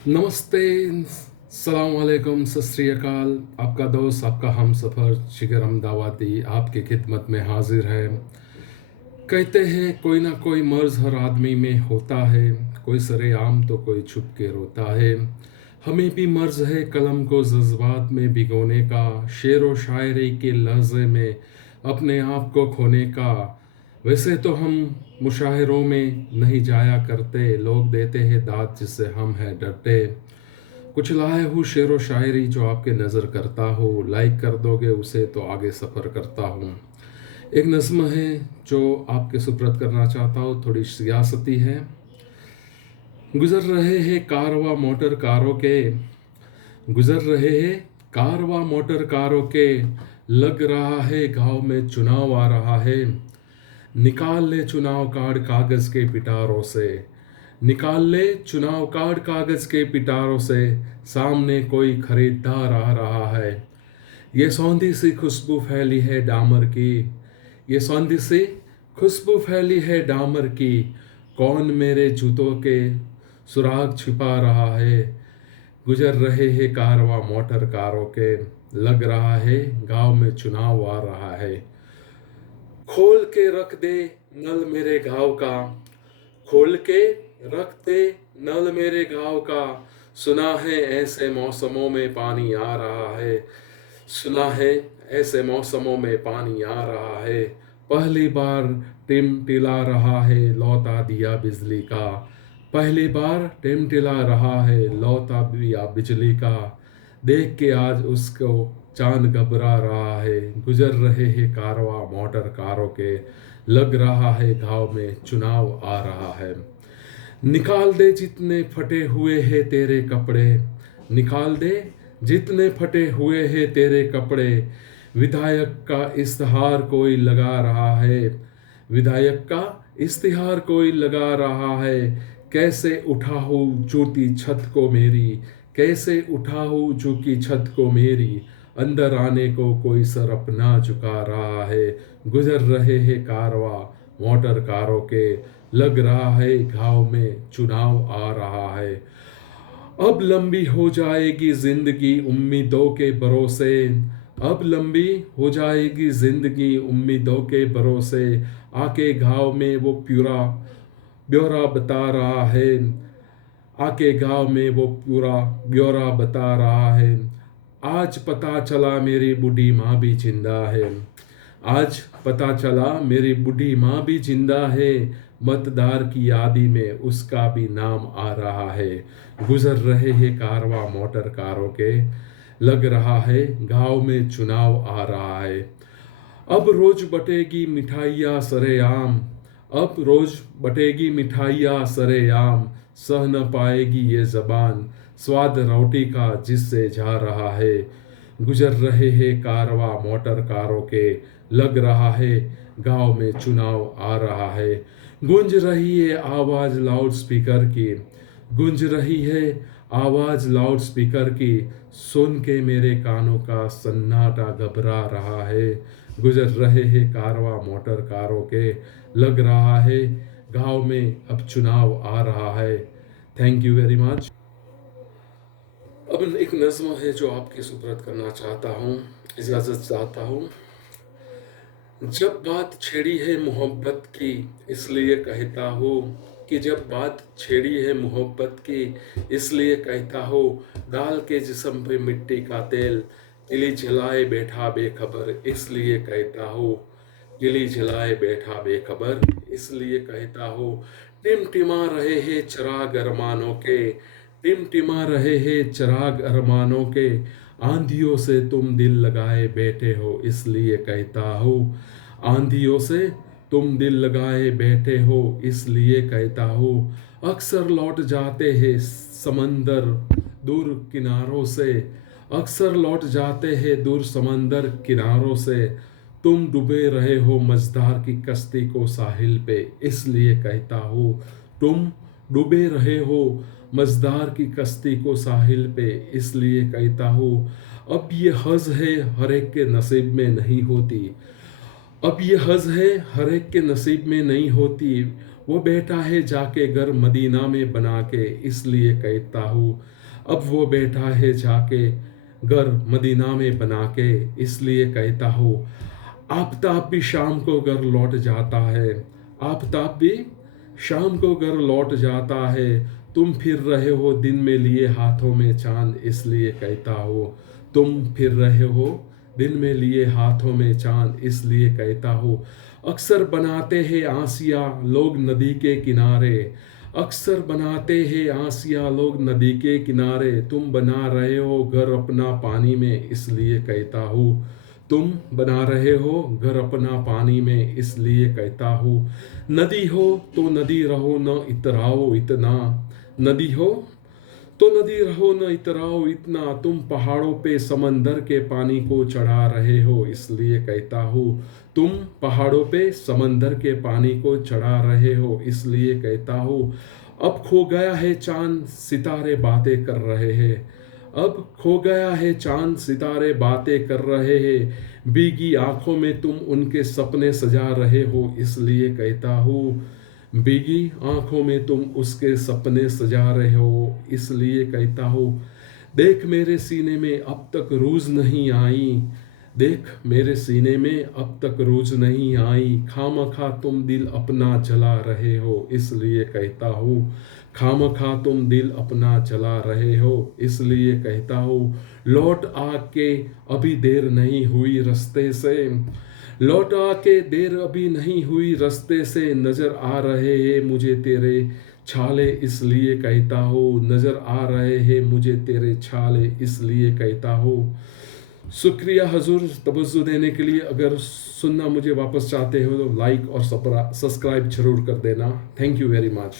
नमस्ते, सलाम वालेकुम, सत श्री अकाल। आपका दोस्त, आपका हम सफ़र शिखर अहमदाबादी आपकी खिदमत में हाजिर है। कहते हैं कोई ना कोई मर्ज़ हर आदमी में होता है, कोई सरेआम तो कोई छुप के रोता है। हमें भी मर्ज़ है कलम को जज्बात में भिगोने का, शेर व शायरी के लहजे में अपने आप को खोने का। वैसे तो हम मुशायरों में नहीं जाया करते, लोग देते हैं दाद जिससे हम हैं डरते। कुछ लाए हूँ शेर व शायरी जो आपके नज़र करता हो, लाइक कर दोगे उसे तो आगे सफ़र करता हूँ। एक नज़्म है जो आपके सुपुर्द करना चाहता हूँ, थोड़ी सियासती है। गुज़र रहे हैं कारवां मोटर कारों के, गुज़र रहे हैं कारवां मोटर कारों के, लग रहा है गांव में चुनाव आ रहा है। निकाल ले चुनाव कार्ड कागज के पिटारों से, निकाल ले चुनाव कार्ड कागज के पिटारों से, सामने कोई खरीदार आ रहा है। ये सौंधी सी खुशबू फैली है डामर की, ये सौंधी सी खुशबू फैली है डामर की, कौन मेरे जूतों के सुराग छिपा रहा है। गुजर रहे हैं कारवां मोटर कारों के, लग रहा है गांव में चुनाव आ रहा है। खोल के रख दे नल मेरे घाव का, खोल के रख दे नल मेरे घाव का, सुना है ऐसे मौसमों में पानी आ रहा है। सुना है ऐसे मौसमों में पानी आ रहा है। पहली बार टिमटिला रहा है लौटा दिया बिजली का, पहली बार टिमटिला रहा है लौटा दिया बिजली का, देख के आज उसको चांद घबरा रहा है। गुजर रहे हैं कारवां मोटर कारों के, लग रहा है गांव में चुनाव आ रहा है। निकाल दे जितने फटे हुए हैं तेरे कपड़े, निकाल दे जितने फटे हुए हैं तेरे कपड़े, विधायक का इश्तिहार कोई लगा रहा है, विधायक का इश्तिहार कोई लगा रहा है। कैसे उठाऊं झूठी छत को मेरी, कैसे उठाऊं झुकी छत को मेरी, अंदर आने को कोई सर अपना झुका रहा है। गुजर रहे हैं कारवां मोटर कारों के, लग रहा है गांव में चुनाव आ रहा है। अब लंबी हो जाएगी जिंदगी उम्मीदों के भरोसे, अब लंबी हो जाएगी जिंदगी उम्मीदों के भरोसे, आके गांव में वो पूरा ब्यौरा बता रहा है, आके गांव में वो पूरा ब्यौरा बता रहा है। आज पता चला मेरी बूढ़ी माँ भी जिंदा है, आज पता चला मेरी बूढ़ी माँ भी जिंदा है, मतदार की यादी में उसका भी नाम आ रहा है। गुजर रहे हैं कारवां मोटर कारों के, लग रहा है गांव में चुनाव आ रहा है। अब रोज बटेगी मिठाइयाँ सरेआम, अब रोज बटेगी मिठाइयाँ सरेआम, सह न पाएगी ये जबान स्वाद रोटी का जिससे जा रहा है। गुजर रहे हैं कारवां मोटर कारों के, लग रहा है गांव में चुनाव आ रहा है। गूंज रही है आवाज लाउड स्पीकर की, गूंज रही है आवाज लाउड स्पीकर की, सुन के मेरे कानों का सन्नाटा घबरा रहा है। गुजर रहे हैं कारवां मोटर कारों के, लग रहा है गांव में अब चुनाव आ रहा है। Thank you very much. अब एक नज़्म है जो आपके सुपुर्द करना चाहता हूँ, इजाज़त चाहता हूँ। जब बात छेड़ी है मोहब्बत की, इसलिए कहता हूँ कि जब बात छेड़ी है मोहब्बत की, इसलिए कहता हूँ, डाल के जिस्म पे मिट्टी का तेल, गिली जलाए बैठा बेखबर, इसलिए कहता हूँ, गिली जलाए बैठा बेखबर, इसलिए कहता हूँ। टिमटिमा रहे हैं चिराग अरमानों के, टिमटिमा रहे हैं चिराग अरमानों के, आंधियों से तुम दिल लगाए बैठे हो, इसलिए कहता हूँ, आंधियों से तुम दिल लगाए बैठे हो, इसलिए कहता हूँ। अक्सर लौट जाते हैं समंदर दूर किनारों से, अक्सर लौट जाते हैं दूर समंदर किनारों से, तुम डूबे रहे हो मझधार की कश्ती को साहिल पे, इसलिए कहता हूँ। तुम डूबे रहे हो मझधार की कश्ती को साहिल पे, इसलिए कहता हूँ। अब ये हज है हर एक के नसीब में नहीं होती, अब ये हज है हर एक के नसीब में नहीं होती, वो बैठा है जाके घर मदीना में बना के, इसलिए कहता हूँ। अब वो बैठा है जाके घर मदीना में बना के, इसलिए कहता हूँ। आफताब भी शाम को घर लौट जाता है, आफताब भी शाम को घर लौट जाता है। तुम फिर रहे हो दिन में लिए हाथों में चांद, इसलिए कहता हो। तुम फिर रहे हो दिन में लिए हाथों में चांद, इसलिए कहता हो। अक्सर बनाते हैं आसिया लोग नदी के किनारे, अक्सर बनाते हैं आसिया लोग नदी के किनारे। तुम बना रहे हो घर अपना पानी में, इसलिए कहता हूँ। तुम बना रहे हो घर अपना पानी में, इसलिए कहता हूँ। नदी हो तो नदी रहो न इतराओ इतना, नदी हो तो नदी रहो न इतराओ इतना। तुम पहाड़ों पे समंदर के पानी को चढ़ा रहे हो, इसलिए कहता हूँ। तुम पहाड़ों पे समंदर के पानी को चढ़ा रहे हो, इसलिए कहता हूँ। अब खो गया है चांद सितारे बातें कर रहे हैं, अब खो गया है चांद सितारे बातें कर रहे हैं। भीगी आंखों में तुम उनके सपने सजा रहे हो, इसलिए कहता हूँ। भीगी आंखों में तुम उसके सपने सजा रहे हो, इसलिए कहता हूँ। देख मेरे सीने में अब तक रूज नहीं आई, देख मेरे सीने में अब तक रूज नहीं आई। खामखा तुम दिल अपना जला रहे हो, इसलिए कहता हूँ। खामखा तुम दिल अपना जला रहे हो, इसलिए कहता हूँ। लौट आके अभी देर नहीं हुई रास्ते से, लौट आके देर अभी नहीं हुई रास्ते से। नजर आ रहे हैं मुझे तेरे छाले, इसलिए कहता हूँ। नजर आ रहे हैं मुझे तेरे छाले, इसलिए कहता हूँ। शुक्रिया हजूर तवज्जो देने के लिए। अगर सुनना मुझे वापस चाहते हो तो लाइक और सब्सक्राइब जरूर कर देना। Thank you very much.